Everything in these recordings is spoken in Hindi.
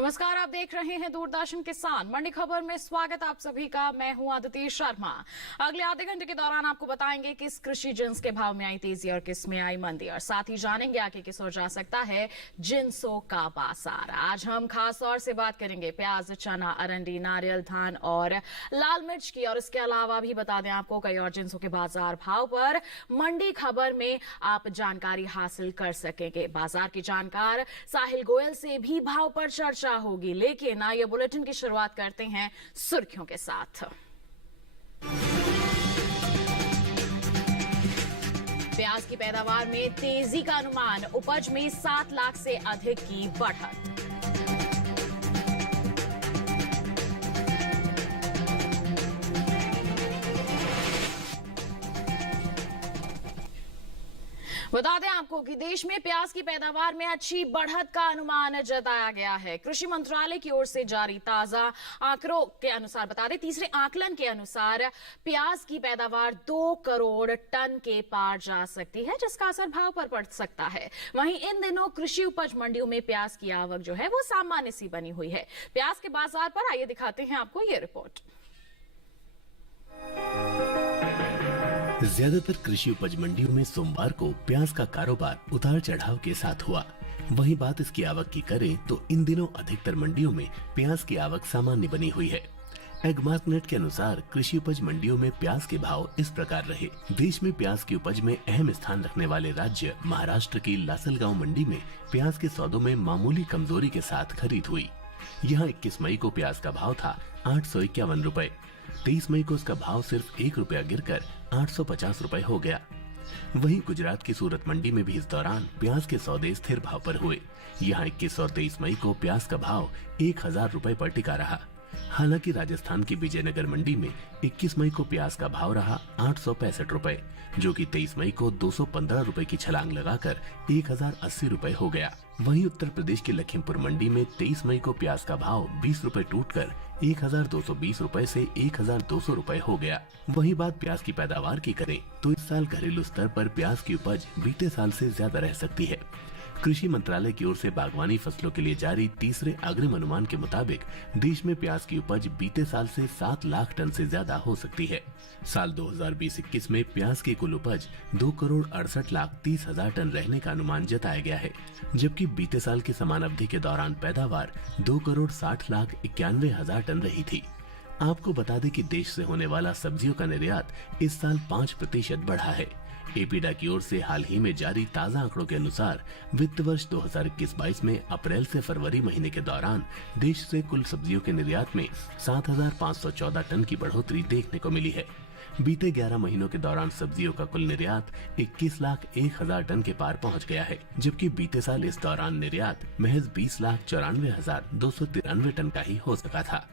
नमस्कार, आप देख रहे हैं दूरदर्शन किसान मंडी खबर में स्वागत आप सभी का। मैं हूं आदिति शर्मा। अगले आधे घंटे के दौरान आपको बताएंगे किस कृषि जिन्स के भाव में आई तेजी और किस में आई मंदी, और साथ ही जानेंगे आगे किस ओर जा सकता है जिन्सों का बाजार। आज हम खास तौर से बात करेंगे प्याज, चना, अरंडी, नारियल, धान और लाल मिर्च की, और इसके अलावा भी बता दें आपको कई और जिन्सों के बाजार भाव पर मंडी खबर में आप जानकारी हासिल कर सकेंगे। बाजार की जानकार साहिल गोयल से भी भाव पर चर्चा होगी, लेकिन ये बुलेटिन की शुरुआत करते हैं सुर्खियों के साथ। प्याज की पैदावार में तेजी का अनुमान, उपज में 7 लाख से अधिक की बढ़त। बता दें आपको कि देश में प्याज की पैदावार में अच्छी बढ़त का अनुमान जताया गया है। कृषि मंत्रालय की ओर से जारी ताजा आंकड़ों के अनुसार, बता दें तीसरे आकलन के अनुसार प्याज की पैदावार 2 करोड़ टन के पार जा सकती है, जिसका असर भाव पर पड़ सकता है। वहीं इन दिनों कृषि उपज मंडियों में प्याज की आवक जो है वो सामान्य सी बनी हुई है। प्याज के बाजार पर आइए दिखाते हैं आपको ये रिपोर्ट। ज्यादातर कृषि उपज मंडियों में सोमवार को प्याज का कारोबार उतार चढ़ाव के साथ हुआ। वहीं बात इसकी आवक की करें तो इन दिनों अधिकतर मंडियों में प्याज की आवक सामान्य बनी हुई है। एग्मार्कनेट के अनुसार कृषि उपज मंडियों में प्याज के भाव इस प्रकार रहे। देश में प्याज की उपज में अहम स्थान रखने वाले राज्य महाराष्ट्र की लासलगांव मंडी में प्याज के सौदों में मामूली कमजोरी के साथ खरीद हुई। यहाँ 21 मई को प्याज का भाव था 851 रुपए। 23 मई को इसका भाव सिर्फ 1 रुपया गिरकर 850 रुपए हो गया। वहीं गुजरात की सूरत मंडी में भी इस दौरान प्याज के सौदे स्थिर भाव पर हुए। यहाँ 21 और 23 मई को प्याज का भाव 1000 रुपए पर टिका रहा। हालांकि राजस्थान की विजयनगर मंडी में 21 मई को प्याज का भाव रहा 865 रुपए, जो कि 23 मई को 215 रुपए की छलांग लगाकर 1080 रुपए हो गया। वहीं उत्तर प्रदेश की लखीमपुर मंडी में 23 मई को प्याज का भाव 20 रुपए टूटकर 1220 रुपए से 1200 रुपए हो गया। वहीं बात प्याज की पैदावार की करें तो इस साल घरेलू स्तर पर प्याज की उपज बीते साल से ज्यादा रह सकती है। कृषि मंत्रालय की ओर से बागवानी फसलों के लिए जारी तीसरे अग्रिम अनुमान के मुताबिक देश में प्याज की उपज बीते साल से 7 लाख टन से ज्यादा हो सकती है। साल 2020-21 में प्याज की कुल उपज 2 करोड़ 68 लाख 30 हजार टन रहने का अनुमान जताया गया है, जबकि बीते साल की समान अवधि के दौरान पैदावार 2 करोड़ 60 लाख 91 हजार टन रही थी। आपको बता दें कि देश से होने वाला सब्जियों का निर्यात इस साल 5% बढ़ा है। एपीडा की ओर से हाल ही में जारी ताज़ा आंकड़ों के अनुसार वित्त वर्ष 2021-22 में अप्रैल से फरवरी महीने के दौरान देश से कुल सब्जियों के निर्यात में 7,514 टन की बढ़ोतरी देखने को मिली है। बीते 11 महीनों के दौरान सब्जियों का कुल निर्यात 21 लाख 1 हजार टन के पार पहुंच गया है, जबकि बीते साल इस दौरान निर्यात महज 20 लाख 94,293 टन का ही हो सका था।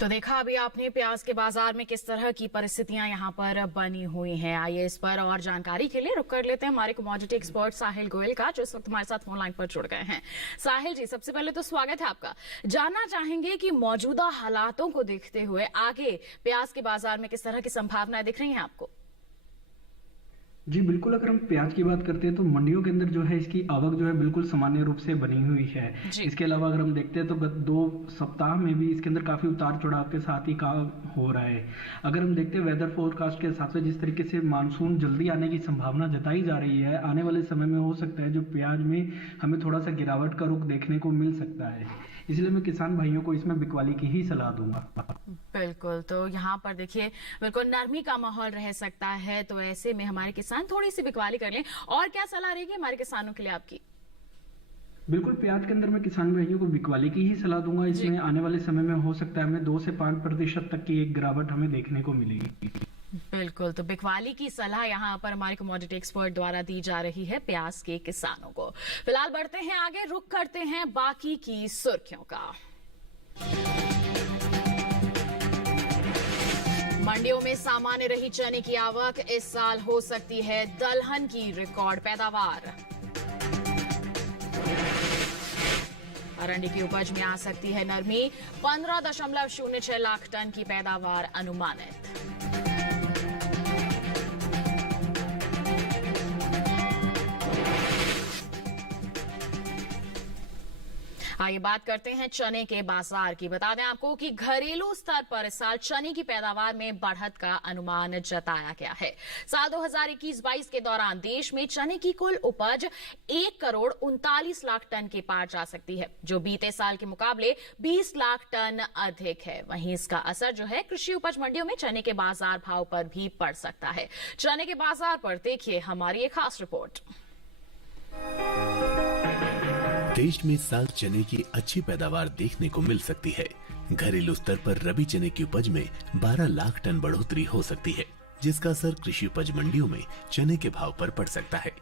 तो देखा अभी आपने प्याज के बाजार में किस तरह की परिस्थितियां यहां पर बनी हुई हैं। आइए इस पर और जानकारी के लिए रुक कर लेते हैं हमारे कमोडिटी एक्सपर्ट साहिल गोयल का, जो इस वक्त हमारे साथ फोन लाइन पर जुड़ गए हैं। साहिल जी, सबसे पहले तो स्वागत है आपका। जानना चाहेंगे कि मौजूदा हालातों को देखते हुए आगे प्याज के बाजार में किस तरह की संभावनाएं दिख रही हैं आपको? जी बिल्कुल, अगर हम प्याज की बात करते हैं तो मंडियों के अंदर जो है इसकी आवक जो है बिल्कुल सामान्य रूप से बनी हुई है। इसके अलावा अगर हम देखते हैं तो गत 2 सप्ताह में भी इसके अंदर काफी उतार चढ़ाव के साथ ही काम हो रहा है। अगर हम देखते हैं वेदर फोरकास्ट के हिसाब से जिस तरीके से मानसून जल्दी आने की संभावना जताई जा रही है, आने वाले समय में हो सकता है जो प्याज में हमें थोड़ा सा गिरावट का रुख देखने को मिल सकता है। इसलिए मैं किसान भाइयों को इसमें बिकवाली की ही सलाह दूंगा। बिल्कुल, तो यहाँ पर देखिए बिल्कुल नरमी का माहौल रह सकता है, तो ऐसे में हमारे किसान थोड़ी सी बिकवाली कर लें। और क्या सलाह रहेगी हमारे किसानों के लिए आपकी? बिल्कुल, प्याज के अंदर मैं किसान भाइयों को बिकवाली की ही सलाह दूंगा। इसमें आने वाले समय में हो सकता है हमें 2 से 5% तक की एक गिरावट हमें देखने को मिलेगी। बिल्कुल, तो बिकवाली की सलाह यहाँ पर हमारे कमोडिटी एक्सपर्ट द्वारा दी जा रही है प्याज के किसानों को। फिलहाल बढ़ते हैं आगे, रुक करते हैं बाकी की सुर्खियों का। मंडियों में सामान्य रही चने की आवक, इस साल हो सकती है दलहन की रिकॉर्ड पैदावार। अरंडी की उपज में आ सकती है नरमी, 15.06 लाख टन की पैदावार अनुमानित। आइए बात करते हैं चने के बाजार की। बता दें आपको कि घरेलू स्तर पर इस साल चने की पैदावार में बढ़त का अनुमान जताया गया है। साल 2021-22 के दौरान देश में चने की कुल उपज 1 करोड़ 39 लाख टन के पार जा सकती है, जो बीते साल के मुकाबले 20 लाख टन अधिक है। वहीं इसका असर जो है कृषि उपज मंडियों में चने के बाजार भाव पर भी पड़ सकता है। चने के बाजार पर देखिए हमारी एक खास रिपोर्ट। देश में इस साल चने की अच्छी पैदावार देखने को मिल सकती है। घरेलू स्तर पर रबी चने की उपज में 12 लाख टन बढ़ोतरी हो सकती है, जिसका असर कृषि उपज मंडियों में चने के भाव पर पड़ सकता है।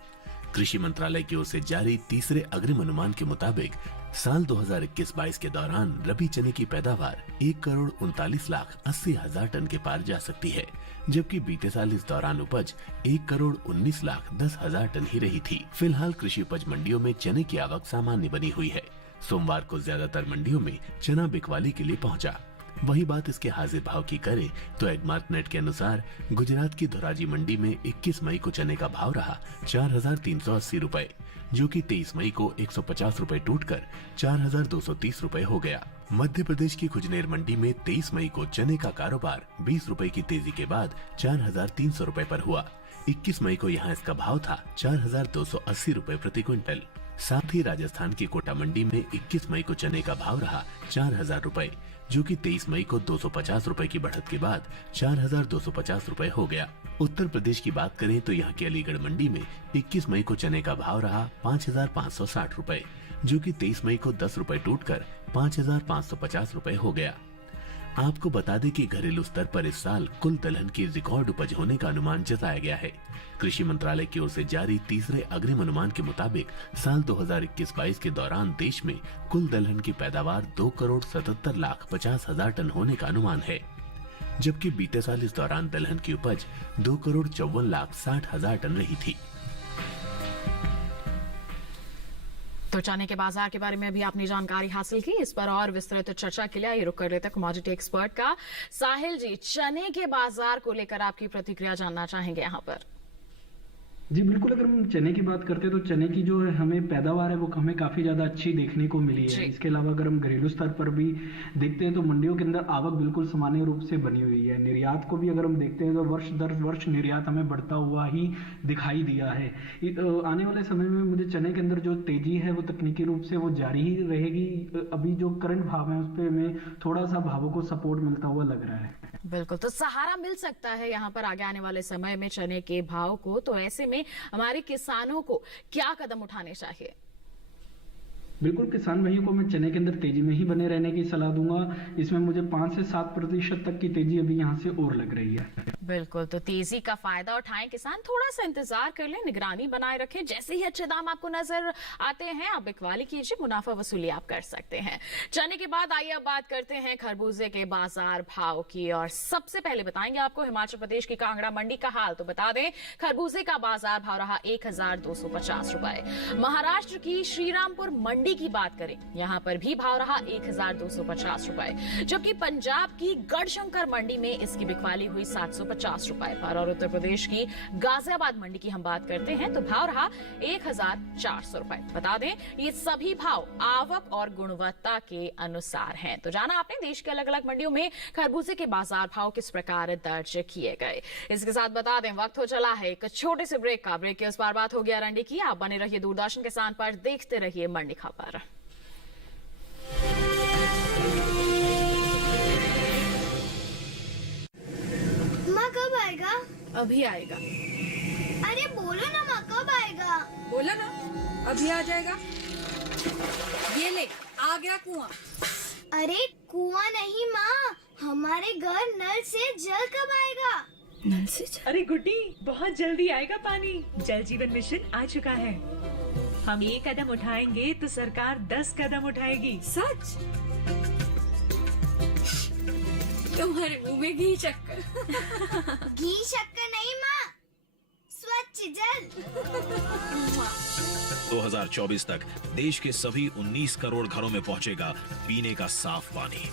कृषि मंत्रालय की ओर से जारी तीसरे अग्रिम अनुमान के मुताबिक साल 2021-22 के दौरान रबी चने की पैदावार 1 करोड़ 39 लाख 80 हजार टन के पार जा सकती है, जबकि बीते साल इस दौरान उपज 1 करोड़ 19 लाख 10 हजार टन ही रही थी। फिलहाल कृषि उपज मंडियों में चने की आवक सामान्य बनी हुई है। सोमवार को ज्यादातर मंडियों में चना बिकवाली के लिए पहुंचा। वही बात इसके हाजिर भाव की करें तो एगमार्कनेट के अनुसार गुजरात की धोराजी मंडी में 21 मई को चने का भाव रहा 4,380 रुपए, जो कि 23 मई को 150 रुपए टूटकर 4,230 रुपए हो गया। मध्य प्रदेश की खुजनेर मंडी में 23 मई को चने का कारोबार 20 रुपए की तेजी के बाद 4,300 रुपए पर हुआ। 21 मई को यहाँ इसका भाव था 4,280 रुपए प्रति क्विंटल। साथ ही राजस्थान की कोटा मंडी में 21 मई को चने का भाव रहा 4,000 रुपए, जो कि 23 मई को 250 रुपए की बढ़त के बाद 4,250 रुपए हो गया। उत्तर प्रदेश की बात करें तो यहाँ की अलीगढ़ मंडी में 21 मई को चने का भाव रहा 5,560 रुपए, जो कि 23 मई को 10 रुपए टूटकर 5,550 रुपए हो गया। आपको बता दें कि घरेलू स्तर पर इस साल कुल दलहन की रिकॉर्ड उपज होने का अनुमान जताया गया है। कृषि मंत्रालय की ओर से जारी तीसरे अग्रिम अनुमान के मुताबिक साल 2021-22 के दौरान देश में कुल दलहन की पैदावार 2 करोड़ 77 लाख 50 हजार टन होने का अनुमान है, जबकि बीते साल इस दौरान दलहन की उपज 2 करोड़ 54 लाख 60 हजार टन रही थी। तो चने के बाजार के बारे में भी आपने जानकारी हासिल की। इस पर और विस्तृत चर्चा के लिए आइए रुक कर लेते हैं कमोडिटी एक्सपर्ट का। साहिल जी, चने के बाजार को लेकर आपकी प्रतिक्रिया जानना चाहेंगे यहाँ पर। जी बिल्कुल, अगर हम चने की बात करते हैं तो चने की जो है हमें पैदावार है वो हमें काफी ज्यादा अच्छी देखने को मिली है। इसके अलावा अगर हम घरेलू स्तर पर भी देखते हैं तो मंडियों के अंदर आवक बिल्कुल सामान्य रूप से बनी हुई है। निर्यात को भी अगर हम देखते हैं तो वर्ष दर वर्ष निर्यात हमें बढ़ता हुआ ही दिखाई दिया है। आने वाले समय में मुझे चने के अंदर जो तेजी है वो तकनीकी रूप से वो जारी ही रहेगी। अभी जो करंट भाव है उस पर हमें थोड़ा सा भावों को सपोर्ट मिलता हुआ लग रहा है। बिल्कुल, तो सहारा मिल सकता है यहाँ पर आगे आने वाले समय में चने के भाव को। तो ऐसे में हमारे किसानों को क्या कदम उठाने चाहिए? बिल्कुल, किसान भाइयों को मैं चने के अंदर तेजी में ही बने रहने की सलाह दूंगा। इसमें मुझे 5 से 7% तक की तेजी अभी यहाँ से और लग रही है। बिल्कुल, तो तेजी का फायदा उठाएं किसान, थोड़ा सा इंतजार कर लें, निगरानी बनाए रखें। जैसे ही अच्छे दाम आपको नजर आते हैं आप बिकवाली कीजिए, मुनाफा वसूली आप कर सकते हैं। चने के बाद आइए अब बात करते हैं खरबूजे के बाजार भाव की। और सबसे पहले बताएंगे आपको हिमाचल प्रदेश की कांगड़ा मंडी का हाल। तो बता दें खरबूजे का बाजार भाव रहा 1,250 रुपए। महाराष्ट्र की श्रीरामपुर मंडी की बात करें, यहाँ पर भी भाव रहा 1,250 रुपए, जबकि पंजाब की गढ़शंकर मंडी में इसकी बिकवाली हुई 750 रुपए पर। और उत्तर प्रदेश की गाजियाबाद मंडी की हम बात करते हैं तो भाव रहा 1,400 रुपए। बता दें ये सभी भाव आवक और गुणवत्ता के अनुसार हैं। तो जाना आपने देश के अलग अलग मंडियों में खरबूजे के बाजार भाव किस प्रकार दर्ज किए गए। इसके साथ बता दें वक्त हो चला है एक छोटे से ब्रेक का। ब्रेक के उस पार बात हो गया रंडी की। आप बने रहिए दूरदर्शन किसान पर, देखते रहिए मंडी खबर। माँ कब आएगा? अभी आएगा। अरे बोलो ना माँ कब आएगा? बोला ना अभी आ जाएगा। ये ले आ गया कुआं। अरे कुआं नहीं माँ, हमारे घर नल से जल कब आएगा? नल से जल? अरे गुड्डी, बहुत जल्दी आएगा पानी। जल जीवन मिशन आ चुका है। हम 1 कदम उठाएंगे तो सरकार 10 कदम उठाएगी। सच? तुम्हारे मुंह में घी शक्कर। घी शक्कर नहीं माँ, स्वच्छ जल। 2024 तक देश के सभी 19 करोड़ घरों में पहुंचेगा पीने का साफ पानी।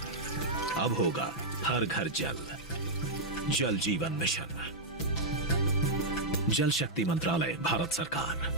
अब होगा हर घर जल। जल जीवन मिशन, जल शक्ति मंत्रालय, भारत सरकार।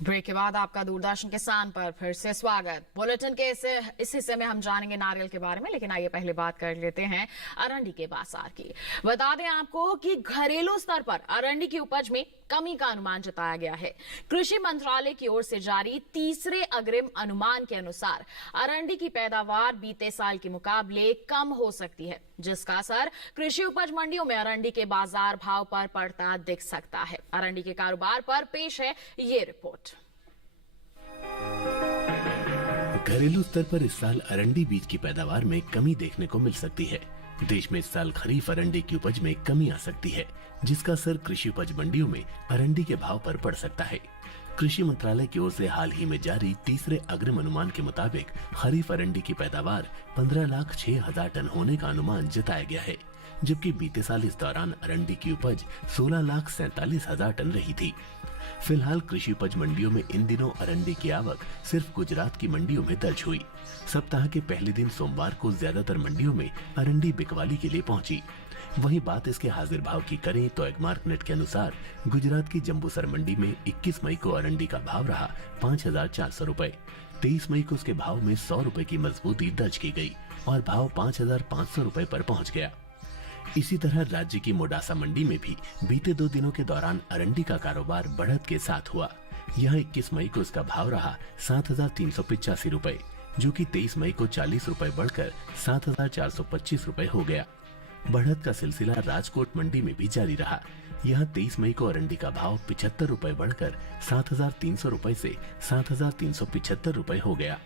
ब्रेक के बाद आपका दूरदर्शन किसान पर फिर से स्वागत। बुलेटिन के इस हिस्से में हम जानेंगे नारियल के बारे में, लेकिन आइए पहले बात कर लेते हैं अरंडी के बाजार की। बता दें आपको कि घरेलू स्तर पर अरंडी की उपज में कमी का अनुमान जताया गया है। कृषि मंत्रालय की ओर से जारी तीसरे अग्रिम अनुमान के अनुसार अरंडी की पैदावार बीते साल के मुकाबले कम हो सकती है, जिसका असर कृषि उपज मंडियों में अरंडी के बाजार भाव पर पड़ता दिख सकता है। अरंडी के कारोबार पर पेश है ये रिपोर्ट। घरेलू स्तर पर इस साल अरंडी बीज की पैदावार में कमी देखने को मिल सकती है। देश में इस साल खरीफ अरंडी की उपज में कमी आ सकती है, जिसका असर कृषि उपज मंडियों में अरंडी के भाव पर पड़ सकता है। कृषि मंत्रालय की ओर से हाल ही में जारी तीसरे अग्रिम अनुमान के मुताबिक खरीफ अरंडी की पैदावार 15,06,000 टन होने का अनुमान जताया गया है, जबकि बीते साल इस दौरान अरंडी की उपज 16,47,000 टन रही थी। फिलहाल कृषि उपज मंडियों में इन दिनों अरंडी की आवक सिर्फ गुजरात की मंडियों में दर्ज हुई। सप्ताह के पहले दिन सोमवार को ज्यादातर मंडियों में अरंडी बिकवाली के लिए पहुंची। वहीं बात इसके हाजिर भाव की करें तो एगमार्क नेट के अनुसार गुजरात की जम्बूसर मंडी में 21 मई को अरंडी का भाव रहा 5,400 रुपए। 23 मई को उसके भाव में 100 रुपए की मजबूती दर्ज की गई और भाव 5,500 रुपए पर पहुंच गया। इसी तरह राज्य की मोडासा मंडी में भी बीते 2 दिनों के दौरान अरंडी का कारोबार बढ़त के साथ हुआ। यहाँ 21 मई को इसका भाव रहा 7,385 रुपए, जो कि 23 मई को 40 रुपए बढ़कर 7,425 रुपए हो गया। बढ़त का सिलसिला राजकोट मंडी में भी जारी रहा। यहाँ 23 मई को अरंडी का भाव 75 रुपए बढ़कर 7,300 रुपए से 7,375 रुपए हो गया,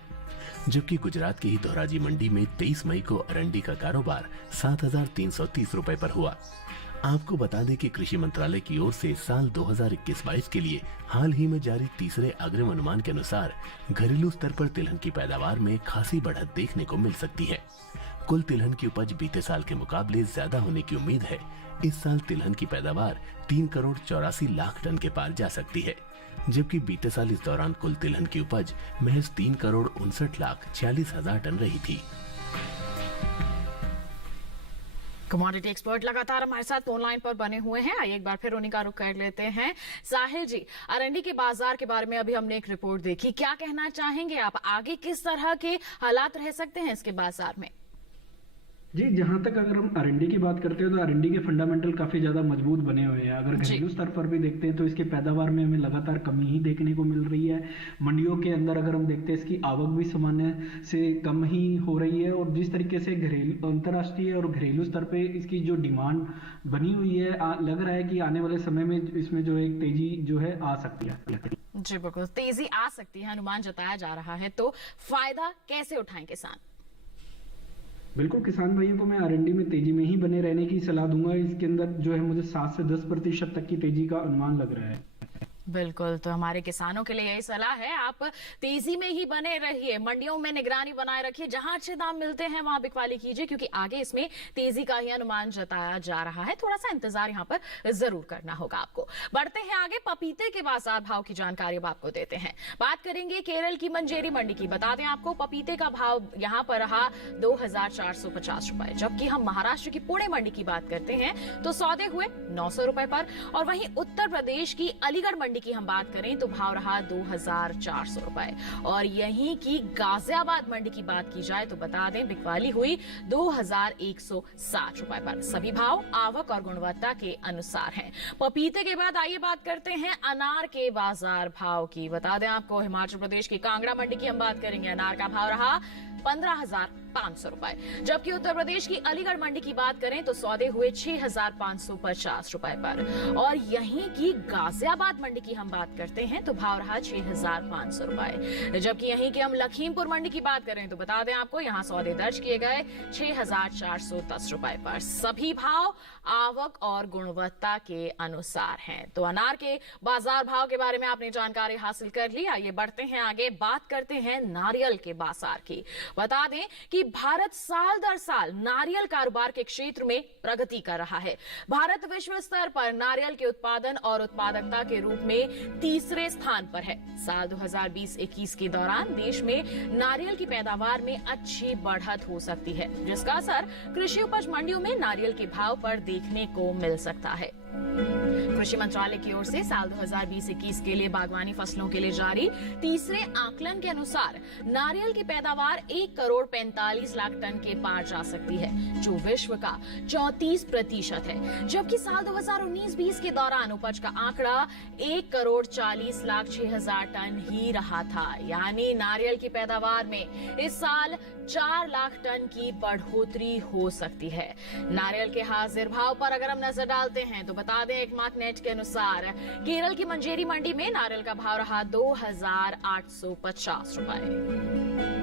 जबकि गुजरात की ही धोराजी मंडी में 23 मई को अरंडी का कारोबार 7,330 रुपए पर हुआ। आपको बता दें कि कृषि मंत्रालय की ओर से साल 2021-22 के लिए हाल ही में जारी तीसरे अग्रिम अनुमान के अनुसार घरेलू स्तर पर तिलहन की पैदावार में खासी बढ़त देखने को मिल सकती है। कुल तिलहन की उपज बीते साल के मुकाबले ज्यादा होने की उम्मीद है। इस साल तिलहन की पैदावार 3 करोड़ 84 लाख टन के पार जा सकती है, जबकि बीते साल इस दौरान कुल तिलहन की उपज महज 3 करोड़ 59 लाख 46 हजार टन रही थी। कमोडिटी एक्सपर्ट लगातार हमारे साथ फोन लाइन पर बने हुए हैं। आइए एक बार फिर उन्हीं का रुख कर लेते हैं। साहिल जी, अरंडी के बाजार के बारे में अभी हमने एक रिपोर्ट देखी, क्या कहना चाहेंगे आप? आगे किस तरह के हालात रह सकते हैं इसके बाजार में? जी, जहां तक अगर हम अरंडी की बात करते हैं तो अरंडी के फंडामेंटल काफी ज्यादा मजबूत बने हुए हैं। अगर घरेलू स्तर पर भी देखते हैं तो इसके पैदावार में हमें लगातार कमी ही देखने को मिल रही है। मंडियों के अंदर अगर हम देखते हैं इसकी आवक भी सामान्य से कम ही हो रही है, और जिस तरीके से घरेलू अंतर्राष्ट्रीय और घरेलू स्तर पे इसकी जो डिमांड बनी हुई है, लग रहा है कि आने वाले समय में इसमें जो एक तेजी जो है आ सकती है। जी बिल्कुल, तेजी आ सकती है, अनुमान जताया जा रहा है। तो फायदा कैसे उठाएं किसान? बिल्कुल, किसान भाइयों को मैं अरंडी में तेजी में ही बने रहने की सलाह दूंगा। इसके अंदर जो है मुझे 7 से 10% तक की तेजी का अनुमान लग रहा है। बिल्कुल, तो हमारे किसानों के लिए यही सलाह है, आप तेजी में ही बने रहिए, मंडियों में निगरानी बनाए रखिए, जहां अच्छे दाम मिलते हैं वहां बिकवाली कीजिए, क्योंकि आगे इसमें तेजी का ही अनुमान जताया जा रहा है। थोड़ा सा इंतजार यहां पर जरूर करना होगा आपको। बढ़ते हैं आगे, पपीते के बाजार भाव की जानकारी अब आपको देते हैं। बात करेंगे केरल की मंजेरी मंडी की। बता दें आपको, पपीते का भाव यहां पर रहा 2,450 रुपए, जबकि हम महाराष्ट्र की पुणे मंडी की बात करते हैं तो सौदे हुए 900 रुपए पर। और वहीं उत्तर प्रदेश की अलीगढ़ मंडी की हम बात करें तो भाव रहा 2,400 रुपए। और यहीं की गाजियाबाद मंडी की बात की जाए तो बता दें बिकवाली हुई 2,160 रुपए पर। सभी भाव आवक और गुणवत्ता के अनुसार हैं। पपीते के बाद आइए बात करते हैं अनार के बाजार भाव की। बता दें आपको, हिमाचल प्रदेश की कांगड़ा मंडी की हम बात करेंगे, अनार का भाव रहा 15,500 रुपए, जबकि उत्तर प्रदेश की अलीगढ़ मंडी की बात करें तो सौदे हुए 6,550 रुपए पर। और यहीं की गाजियाबाद मंडी की हम बात करते हैं तो भाव रहा 6,500 रुपए, जबकि यहीं की हम लखीमपुर मंडी की बात करें तो बता दें आपको, यहां सौदे दर्ज किए गए 6,410 रुपए पर। सभी भाव आवक और गुणवत्ता के अनुसार हैं। तो अनार के बाजार भाव के बारे में आपने जानकारी हासिल कर ली। आइए बढ़ते हैं आगे, बात करते हैं नारियल के बाजार की। बता दें कि भारत साल दर साल नारियल कारोबार के क्षेत्र में प्रगति कर रहा है। भारत विश्व स्तर पर नारियल के उत्पादन और उत्पादकता के रूप में तीसरे स्थान पर है। साल 2020-21 के दौरान देश में नारियल की पैदावार में अच्छी बढ़त हो सकती है, जिसका असर कृषि उपज मंडियों में नारियल के भाव पर देखने को मिल सकता है। कृषि मंत्रालय की ओर से साल 2020-21 के लिए बागवानी फसलों के लिए जारी तीसरे आकलन के अनुसार नारियल की पैदावार 1 करोड़ 45 लाख टन के पार जा सकती है, जो विश्व का 34% है। जबकि साल 2019-20 के दौरान उपज का आंकड़ा 1 करोड़ 40 लाख 6 हजार टन ही रहा था। यानी नारियल की पैदावार में इस साल 4 लाख टन की बढ़ोतरी हो सकती है। नारियल के हाजिर भाव पर अगर हम नजर डालते हैं तो बता दें, एक मार्क नेट के अनुसार केरल की मंजेरी मंडी में नारियल का भाव रहा 2,850 रुपए।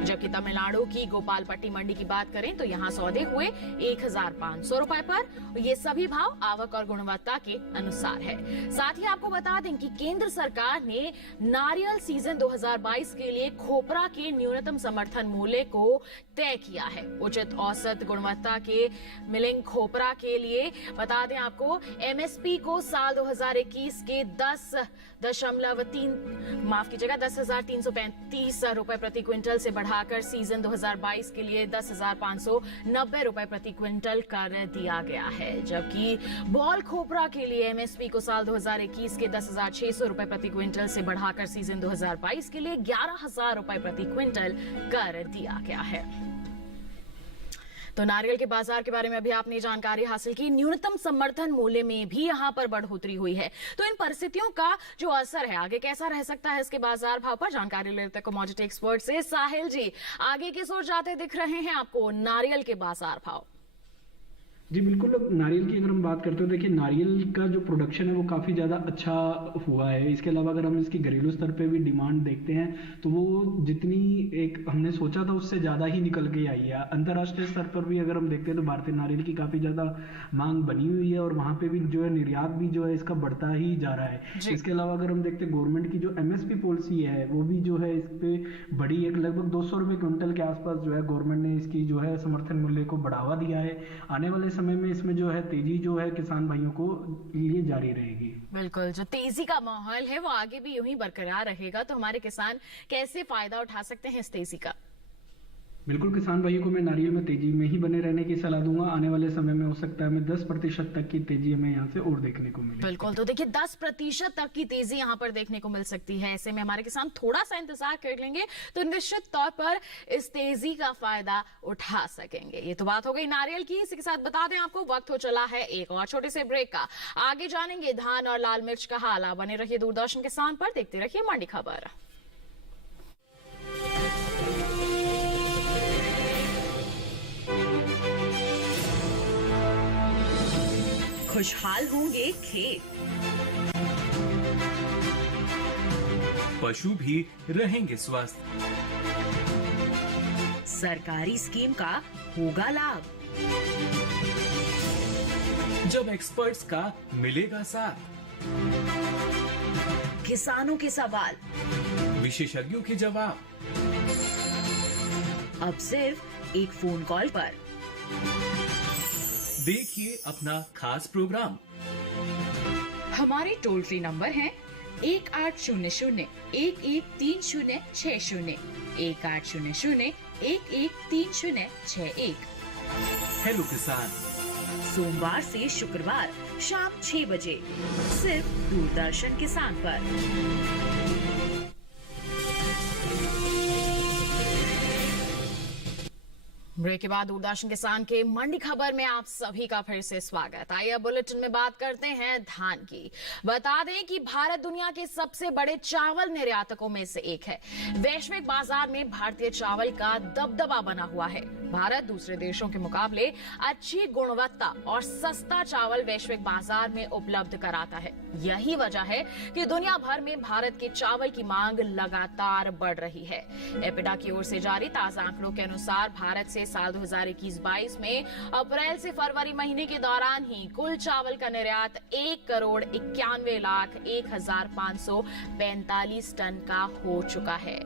जबकि तमिलनाडु की गोपालपट्टी मंडी की बात करें तो यहाँ सौदे हुए 1,500 रुपए पर। ये सभी भाव आवक और गुणवत्ता के अनुसार है। साथ ही आपको बता दें कि केंद्र सरकार ने नारियल सीजन 2022 के लिए खोपरा के न्यूनतम समर्थन मूल्य को तय किया है। उचित औसत गुणवत्ता के मिलिंग खोपरा के लिए बता दें आपको, एमएसपी को साल 2021 के 10,335 रुपए प्रति क्विंटल से बढ़ाकर सीजन 2022 के लिए 10,590 रुपए प्रति क्विंटल कर दिया गया है। जबकि बॉल खोपरा के लिए एमएसपी को साल 2021 के 10,600 रुपए प्रति क्विंटल से बढ़ाकर सीजन 2022 के लिए 11,000 रुपए प्रति क्विंटल कर दिया गया है। तो नारियल के बाजार के बारे में अभी आपने जानकारी हासिल की। न्यूनतम समर्थन मूल्य में भी यहां पर बढ़ोतरी हुई है। तो इन परिस्थितियों का जो असर है आगे कैसा रह सकता है इसके बाजार भाव पर जानकारी लेते हैं कमोडिटी एक्सपर्ट से। साहिल जी, आगे किस ओर जाते दिख रहे हैं आपको नारियल के बाजार भाव? जी बिल्कुल, नारियल की अगर हम बात करते हो, देखिए नारियल का जो प्रोडक्शन है वो काफ़ी ज़्यादा अच्छा हुआ है। इसके अलावा अगर हम इसकी घरेलू स्तर पे भी डिमांड देखते हैं तो वो जितनी एक हमने सोचा था उससे ज़्यादा ही निकल के आई है। अंतर्राष्ट्रीय स्तर पर भी अगर हम देखते हैं तो भारतीय नारियल की काफ़ी ज़्यादा मांग बनी हुई है और वहाँ पे भी जो है निर्यात भी जो है इसका बढ़ता ही जा रहा है। इसके अलावा अगर हम देखते हैं गवर्नमेंट की जो एमएसपी पॉलिसी है वो भी जो है इस पे बड़ी, एक लगभग 200 रुपये क्विंटल के आसपास जो है गवर्नमेंट ने इसकी जो है समर्थन मूल्य को बढ़ावा दिया है। आने वाले समय में इसमें जो है तेजी जो है किसान भाइयों को लिए जारी रहेगी। बिल्कुल, जो तेजी का माहौल है वो आगे भी यूं ही बरकरार रहेगा। तो हमारे किसान कैसे फायदा उठा सकते हैं इस तेजी का? बिल्कुल, किसान भाइयों को मैं नारियल में तेजी में ही बने रहने की सलाह दूंगा। आने वाले समय में हो सकता है हमें 10% तक की तेजी हमें यहाँ से और देखने को मिले। बिल्कुल, तो देखिए 10% तक की तेजी यहाँ पर देखने को मिल सकती है। ऐसे में हमारे किसान थोड़ा सा इंतजार कर लेंगे तो निश्चित तौर पर इस तेजी का फायदा उठा सकेंगे। ये तो बात हो गई नारियल की। इसी के साथ बता दें आपको वक्त हो चला है एक और छोटे से ब्रेक का। आगे जानेंगे धान और लाल मिर्च का हाल। बने रहिए दूरदर्शन किसान पर, देखते रहिए मंडी खबर। खुशहाल होंगे खेत, पशु भी रहेंगे स्वस्थ, सरकारी स्कीम का होगा लाभ, जब एक्सपर्ट्स का मिलेगा साथ, किसानों के सवाल, विशेषज्ञों के जवाब, अब सिर्फ एक फोन कॉल पर। देखिए अपना खास प्रोग्राम। हमारे टोल फ्री नंबर हैं 1800-113060, 1800-113061। हेलो किसान, सोमवार से शुक्रवार शाम 6 बजे सिर्फ दूरदर्शन किसान पर। ब्रेक के बाद दूरदर्शन किसान के मंडी खबर में आप सभी का फिर से स्वागत। आइए बुलेटिन में बात करते हैं धान की। बता दें कि भारत दुनिया के सबसे बड़े चावल निर्यातकों में से एक है। वैश्विक बाजार में भारतीय चावल का दबदबा बना हुआ है। भारत दूसरे देशों के मुकाबले अच्छी गुणवत्ता और सस्ता चावल वैश्विक बाजार में उपलब्ध कराता है। यही वजह है कि दुनिया भर में भारत के चावल की मांग लगातार बढ़ रही है। एपिडा की ओर से जारी ताजा आंकड़ों के अनुसार भारत से साल 2021-22 में अप्रैल से फरवरी महीने के दौरान ही कुल चावल का निर्यात 1,91,01,545 टन का हो चुका है।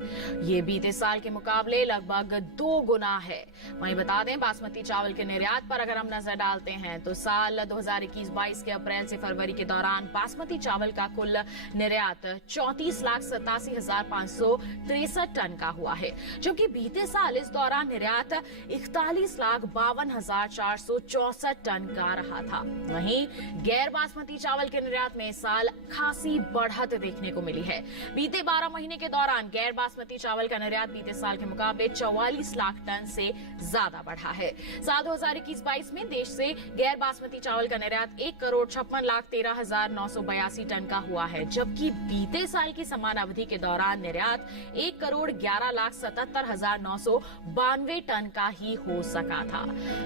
ये बीते साल के मुकाबले लगभग 2 गुना है। वहीं बता दें बासमती चावल के निर्यात पर अगर हम नजर डालते हैं तो साल 2021-22 के अप्रैल से फरवरी के दौरान बासमती चावल का कुल निर्यात 34,87,563 टन का हुआ है, जबकि बीते साल इस दौरान निर्यात 41,52,464 टन का रहा था। वहीं गैर बासमती चावल के निर्यात में इस साल खासी बढ़त देखने को मिली है। बीते 12 महीने के दौरान गैर बासमती चावल का निर्यात बीते साल के मुकाबले 44 लाख टन से ज्यादा बढ़ा है। साल 2021-22 में देश से गैर बासमती चावल का निर्यात 1,56,13,982 टन का हुआ है, जबकि बीते साल की समान अवधि के दौरान निर्यात 1,11,77,992 टन का ही हो सका था।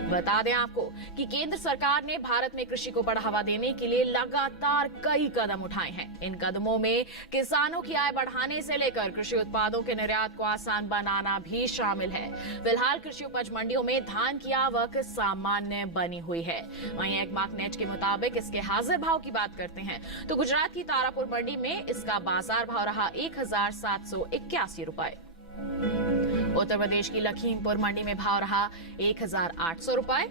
बता दें आपको कि केंद्र सरकार ने भारत में कृषि को बढ़ावा देने के लिए लगातार कई कदम उठाए हैं। इन कदमों में किसानों की आय बढ़ाने से लेकर कृषि उत्पादों के निर्यात को आसान बनाना भी शामिल है। फिलहाल कृषि उपज मंडियों में धान की आवक सामान्य बनी हुई है। वहीं एग्मार्क नेट के मुताबिक इसके हाजिर भाव की बात करते हैं तो गुजरात की तारापुर मंडी में इसका बाजार भाव रहा 1,781 रुपए। उत्तर प्रदेश की लखीमपुर मंडी में भाव रहा 1,800 रुपए।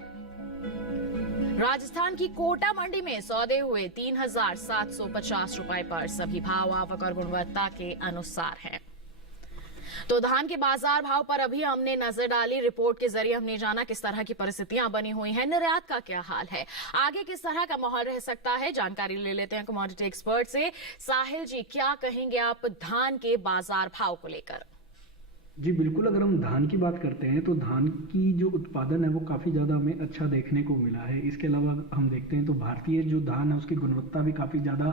राजस्थान की कोटा मंडी में सौदे हुए 3,750 रुपए पर। सभी भाव आवक और गुणवत्ता के अनुसार हैं। तो धान के बाजार भाव पर अभी हमने नजर डाली। रिपोर्ट के जरिए हमने जाना किस तरह की परिस्थितियां बनी हुई हैं, निर्यात का क्या हाल है, आगे किस तरह का माहौल रह सकता है। जानकारी ले लेते हैं कमोडिटी एक्सपर्ट से। साहिल जी, क्या कहेंगे आप धान के बाजार भाव को लेकर? जी बिल्कुल, अगर हम धान की बात करते हैं तो धान की जो उत्पादन है वो काफ़ी ज़्यादा हमें अच्छा देखने को मिला है। इसके अलावा हम देखते हैं तो भारतीय जो धान है उसकी गुणवत्ता भी काफ़ी ज़्यादा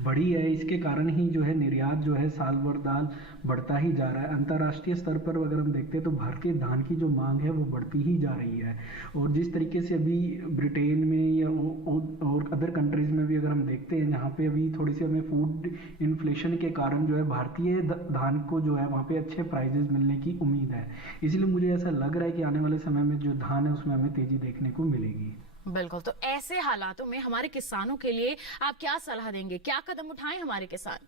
बढ़ी है। इसके कारण ही जो है निर्यात जो है साल भर दाल बढ़ता ही जा रहा है। अंतर्राष्ट्रीय स्तर पर अगर हम देखते हैं तो भारतीय धान की जो मांग है वो बढ़ती ही जा रही है। और जिस तरीके से अभी ब्रिटेन में या और अदर कंट्रीज़ में भी अगर हम देखते हैं जहाँ पे अभी थोड़ी सी हमें फूड इन्फ्लेशन के कारण जो है भारतीय धान को जो है वहाँ पे अच्छे प्राइजेस की उम्मीद है। इसलिए मुझे ऐसा लग रहा है कि आने वाले समय में जो धान है उसमें हमें तेजी देखने को मिलेगी। बिल्कुल, तो ऐसे हालातों में हमारे किसानों के लिए आप क्या सलाह देंगे, क्या कदम उठाएं हमारे किसान?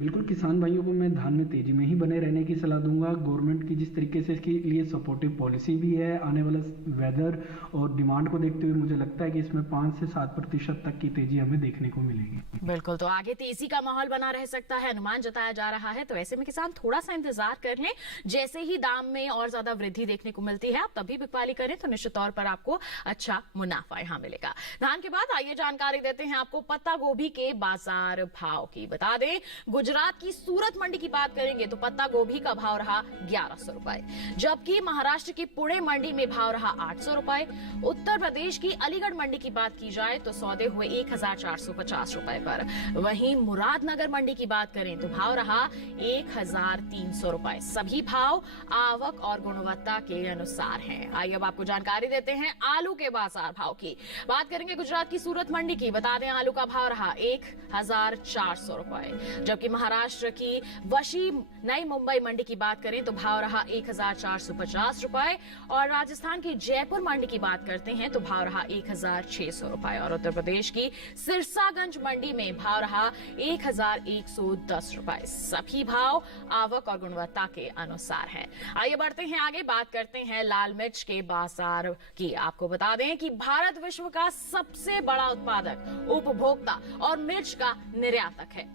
बिल्कुल, किसान भाइयों को मैं धान में तेजी में ही बने रहने की सलाह दूंगा। गवर्नमेंट की जिस तरीके से इसके लिए सपोर्टिव पॉलिसी भी है, आने वाला वेदर और डिमांड को देखते हुए मुझे लगता है कि इसमें 5 से 7% तक की तेजी हमें देखने को मिलेगी। बिल्कुल, तो आगे तेजी का माहौल बना रह सकता है, अनुमान जताया जा रहा है। तो ऐसे में किसान थोड़ा सा इंतजार कर लें। जैसे ही दाम में और ज्यादा वृद्धि देखने को मिलती है आप तभी बिकवाली करें तो निश्चित तौर पर आपको अच्छा मुनाफा यहाँ मिलेगा। धान के बाद आइए जानकारी देते हैं आपको पत्ता गोभी के बाजार भाव की। बता दें गुजरात की सूरत मंडी की बात करेंगे तो पत्ता गोभी का भाव रहा 1,100 रुपए, जबकि महाराष्ट्र की पुणे मंडी में भाव रहा 800 रुपए। उत्तर प्रदेश की अलीगढ़ मंडी की बात की जाए तो सौदे हुए 1,450 रुपए पर। वहीं मुरादनगर मंडी की बात करें तो भाव रहा 1,300 रुपए। सभी भाव आवक और गुणवत्ता के अनुसार हैं। आइए अब आपको जानकारी देते हैं आलू के बाजार भाव की। बात करेंगे गुजरात की सूरत मंडी की। बता दें आलू का भाव रहा 1,400 रुपए, जबकि महाराष्ट्र की वशी नई मुंबई मंडी की बात करें तो भाव रहा 1,450 रुपए। और राजस्थान की जयपुर मंडी की बात करते हैं तो भाव रहा 1,600 रुपए। और उत्तर प्रदेश की सिरसागंज मंडी में भाव रहा 1,110 रुपए। सभी भाव आवक और गुणवत्ता के अनुसार हैं। आइए बढ़ते हैं आगे, बात करते हैं लाल मिर्च के बाजार की। आपको बता दें कि भारत विश्व का सबसे बड़ा उत्पादक, उपभोक्ता और मिर्च का निर्यातक है।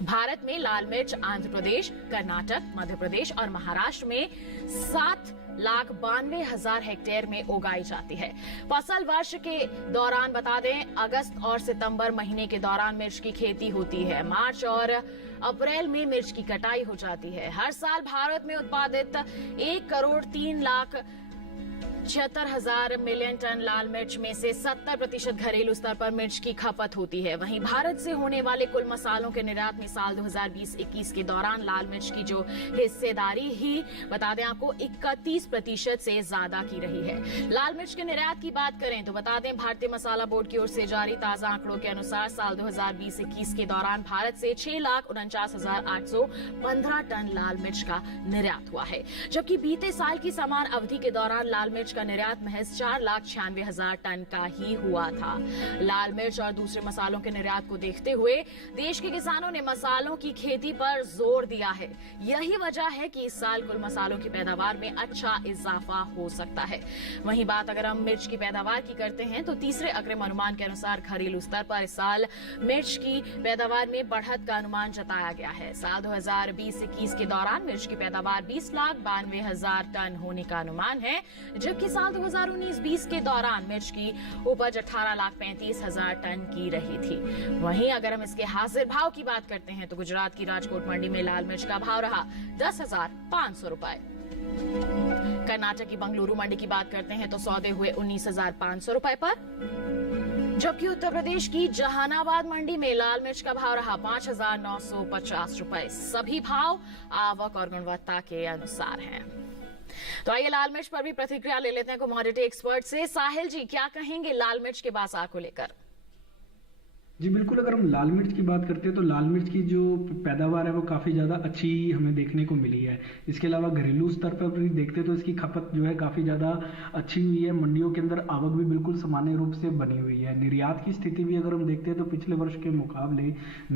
भारत में लाल मिर्च आंध्र प्रदेश, कर्नाटक, मध्य प्रदेश और महाराष्ट्र में 7,92,000 हेक्टेयर में उगाई जाती है। फसल वर्ष के दौरान बता दें अगस्त और सितंबर महीने के दौरान मिर्च की खेती होती है। मार्च और अप्रैल में मिर्च की कटाई हो जाती है। हर साल भारत में उत्पादित 1,03,76,000 मिलियन टन लाल मिर्च में से 70% घरेलू स्तर पर मिर्च की खपत होती है। वहीं भारत से होने वाले कुल मसालों के निर्यात में साल 2020-21 के दौरान लाल मिर्च की जो हिस्सेदारी ही बता दें आपको 31% से ज्यादा की रही है। लाल मिर्च के निर्यात की बात करें तो बता दें भारतीय मसाला बोर्ड की ओर से जारी ताजा आंकड़ों के अनुसार साल 2020-21 के दौरान भारत से 6,49,815 टन लाल मिर्च का निर्यात हुआ है, जबकि बीते साल की समान अवधि के दौरान लाल मिर्च मिर्च का निर्यात महज 4,96,000 टन का ही हुआ था। लाल मिर्च और दूसरे मसालों के निर्यात को देखते हुए देश के किसानों ने मसालों की खेती पर जोर दिया है। यही वजह है कि इस साल कुल मसालों की पैदावार में अच्छा इजाफा हो सकता है। वहीं बात अगर हम मिर्च की पैदावार की करते हैं तो तीसरे अग्रिम अनुमान के अनुसार घरेलू स्तर पर इस साल मिर्च की पैदावार में बढ़त का अनुमान जताया गया है। साल 2020-21 के दौरान मिर्च की पैदावार 20,92,000 टन होने का अनुमान है, जबकि साल 2019-20 के दौरान मिर्च की उपज 18,35,000 टन की रही थी। वहीं अगर हम इसके हाजिर भाव की बात करते हैं तो गुजरात की राजकोट मंडी में लाल मिर्च का भाव रहा 10,500 रुपए। कर्नाटक की बंगलुरु मंडी की बात करते हैं तो सौदे हुए 19,500 रुपए पर, जबकि उत्तर प्रदेश की जहानाबाद मंडी में लाल मिर्च का भाव रहा 5,950 रुपए। सभी भाव आवक और गुणवत्ता के अनुसार हैं। तो आइए लाल मिर्च पर भी प्रतिक्रिया ले लेते हैं कमोडिटी एक्सपर्ट से। साहिल जी, क्या कहेंगे लाल मिर्च के बाजार को लेकर? जी बिल्कुल, अगर हम लाल मिर्च की बात करते हैं तो लाल मिर्च की जो पैदावार है वो काफ़ी ज़्यादा अच्छी हमें देखने को मिली है। इसके अलावा घरेलू स्तर पर भी देखते तो इसकी खपत जो है काफ़ी ज़्यादा अच्छी हुई है। मंडियों के अंदर आवक भी बिल्कुल सामान्य रूप से बनी हुई है। निर्यात की स्थिति भी अगर हम देखते हैं तो पिछले वर्ष के मुकाबले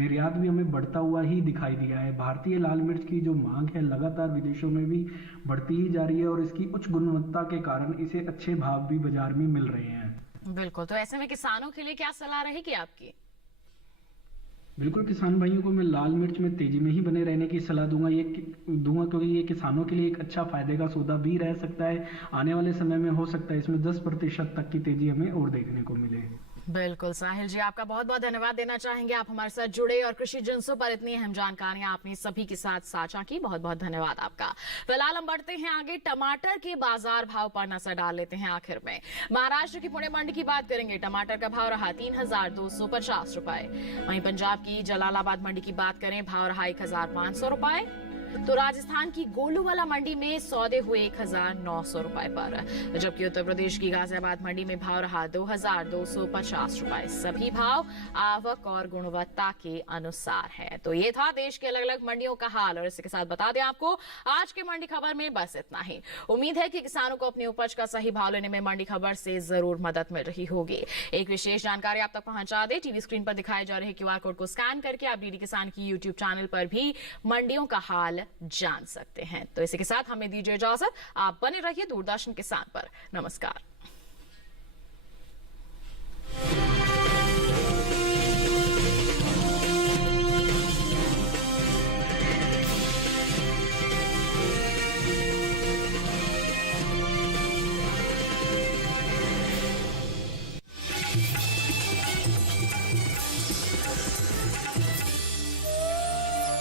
निर्यात भी हमें बढ़ता हुआ ही दिखाई दिया है। भारतीय लाल मिर्च की जो मांग है लगातार विदेशों में भी बढ़ती ही जा रही है और इसकी उच्च गुणवत्ता के कारण इसे अच्छे भाव भी बाजार में मिल रहे हैं। बिल्कुल, तो ऐसे में किसानों के लिए क्या सलाह रहेगी आपकी? बिल्कुल, किसान भाइयों को मैं लाल मिर्च में तेजी में ही बने रहने की सलाह दूंगा क्योंकि ये किसानों के लिए एक अच्छा फायदे का सौदा भी रह सकता है। आने वाले समय में हो सकता है इसमें 10% तक की तेजी हमें और देखने को मिले। बिल्कुल साहिल जी, आपका बहुत बहुत धन्यवाद देना चाहेंगे। आप हमारे साथ जुड़े और कृषि जिन्सों पर इतनी अहम जानकारियां आपने सभी के साथ साझा की। बहुत बहुत धन्यवाद आपका। फिलहाल हम बढ़ते हैं आगे, टमाटर के बाजार भाव पर नजर डाल लेते हैं। आखिर में महाराष्ट्र की पुणे मंडी की बात करेंगे। टमाटर का भाव रहा 3,250 रुपए। वहीं पंजाब की जलालाबाद मंडी की बात करें, भाव रहा 1,500 रुपए। तो राजस्थान की गोलूवाला मंडी में सौदे हुए 1,900 रुपए पर, जबकि उत्तर प्रदेश की गाजियाबाद मंडी में भाव रहा 2,250 रुपए। सभी भाव आवक और गुणवत्ता के अनुसार है। तो ये था देश के अलग अलग मंडियों का हाल और इसी के साथ बता दें आपको आज की मंडी खबर में बस इतना ही। उम्मीद है कि किसानों को अपनी उपज का सही भाव लेने में मंडी खबर से जरूर मदद मिल रही होगी। एक विशेष जानकारी आप तक पहुंचा दे, टीवी स्क्रीन पर दिखाए जा रहे QR कोड को स्कैन करके आप डीडी किसान की YouTube चैनल पर भी मंडियों का हाल जान सकते हैं। तो इसी के साथ हमें दीजिए इजाजत। आप बने रहिए दूरदर्शन किसान पर। नमस्कार।